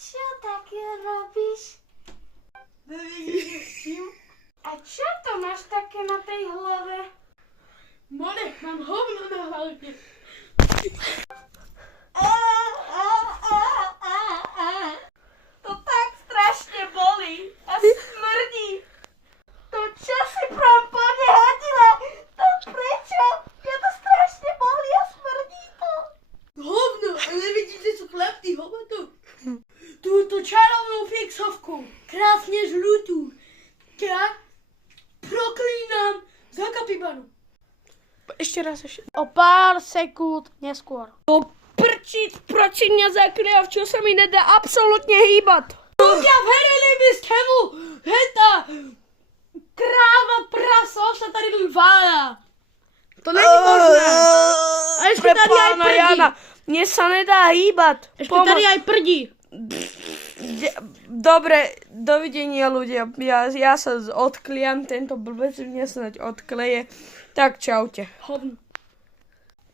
Čo také robíš? A čo to máš také na tej hlave? More, mám hovno na hlave. To tak strašne bolí a smrdí. To čo si prvom po mne hodila? To prečo? Ja to strašne bolí a smrdí to. Hovno, ale vidíš, že sú chlapci hovno. Túto čarovnú fixovku, krásne žlutú, ja proklínam za kapibaru. Ešte raz. O pár sekúnd neskôr. Prčiť, proti mňa zakryjav, čo sa mi nedá absolútne hýbať. Ja verili by ste mu, heta kráva praso sa tady váľa. To není možné. A ešte tady aj Pána prdí. Jana, mne sa nedá hýbať. Ešte tady aj prdí. Dobre, dovidenia ľudia. Ja sa odkliam, tento blbec mne snáď odkleje. Tak čaute. Hovno.